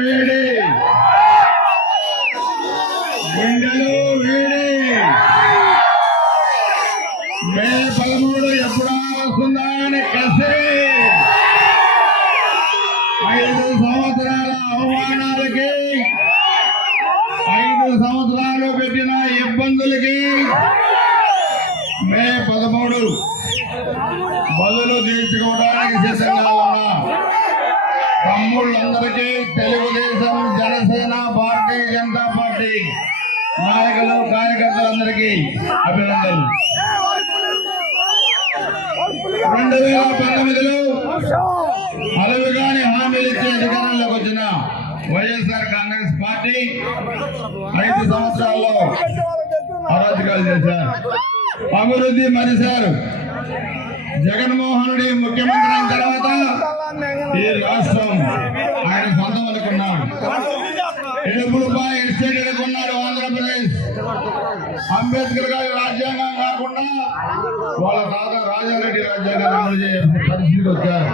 వేడి గుండెలు వేడి మే 13 ఎప్పుడా వస్తుందా అని కసి 5 సంవత్సరాల అవమానాలకి 5 సంవత్సరాలు పెట్టిన ఇబ్బందులకి మే 13 బదులు తీర్చుకోవడానికి సిద్ధంగా ఉన్నా తమ్ముళ్ళందరికీ తెలుగుదేశం జనసేన భారతీయ జనతా పార్టీ నాయకులు కార్యకర్తలందరికీ అభినందనలు. 2019లో అలవిగాని హామీలు ఇచ్చే అధికారంలోకి వచ్చిన వైఎస్ఆర్ కాంగ్రెస్ పార్టీ 5 సంవత్సరాల్లో అరాజకాలు చేశారు, అభివృద్ధి మరిశారు. జగన్మోహన్ రెడ్డి ముఖ్యమంత్రి అయిన తర్వాత ఈ రాష్ట్రం ఆయన సొంతం అనుకున్నాడు. ఎడుపులపై ఎస్టేట్ ఎడుకున్నాడు ఆంధ్రప్రదేశ్. అంబేద్కర్ గారి రాజ్యాంగం కాకుండా వాళ్ళ తాత రాజారెడ్డి రాజ్యాంగం అమలు చేసే పరిస్థితికి వచ్చారు.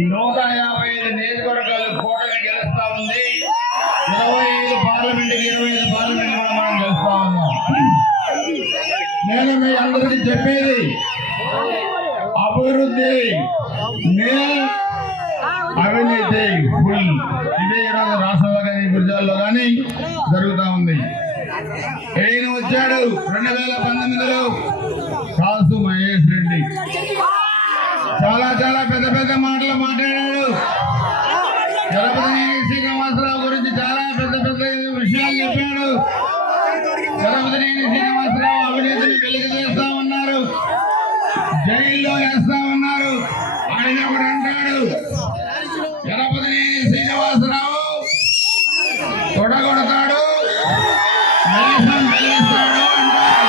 155 నియోజకవర్గాలు కూటమి గెలుస్తా ఉంది. 25 పార్లమెంట్కి 25 పార్లమెంట్ కూడా మనం గెలుస్తా ఉన్నాం. నేను మీ అందరికీ చెప్పేది అభివృద్ధి అవినీతి ఫుల్. ఇదే ఈరోజు రాష్ట్రంలో కానీ గుజరాత్లో కానీ జరుగుతూ ఉంది. ఈయన వచ్చాడు 2019లో కాసు మహేష్ రెడ్డి చాలా చాలా పెద్ద పెద్ద మాటలు మాట్లాడాడు. జలపతినేని శ్రీనివాసరావు గురించి చాలా పెద్ద పెద్ద విషయాలు చెప్పాడు. జలపతినేని శ్రీనివాసరావు అవినీతిని వెలుగు చేస్తా ఉన్నారు, జైల్లో వేస్తా ఉన్నారు. ఆయన కూడా అంటాడు జలపతినేని శ్రీనివాసరావు తొడగొడతాడు, మేసం వెలిగిస్తాడు అంటాడు.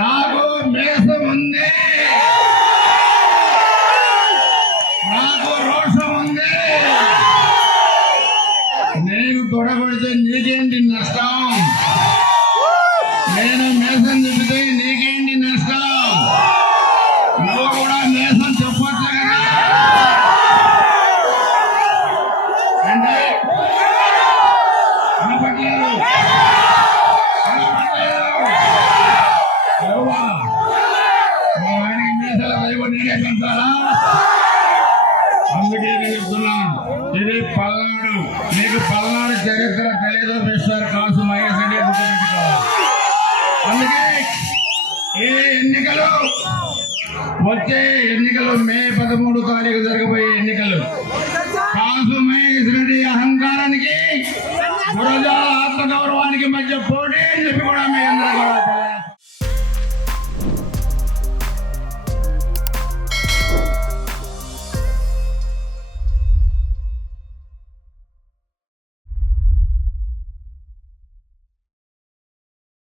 నాకు మేసం ఉంది, నాకు రోషం ఉంది. నేను తొడగొడితే నీకేంటి నష్టం? నేను మేసం చెబితే నీకేంటి నష్టం? నువ్వు కూడా మేసం చెప్పొచ్చు కదా. అంటే ఆయనకి మీసాల వైపు నేనే పెంచాలా? అందుకే నేను చెప్తున్నాను, ఇది పల్నాడు. మీకు పల్నాడు చరిత్ర తెలియదు మిస్టర్ కాసు మహేష్ రెడ్డి గుర్తుపెట్టుకోవాలి. అందుకే ఈ ఎన్నికలు వచ్చే ఎన్నికలు మే 13 తారీఖు జరగబోయే ఎన్నికలు కాసు మహేష్ రెడ్డి అహంకారానికి గురజాల ఆత్మగౌరవానికి మధ్య పోటీ అని చెప్పి కూడా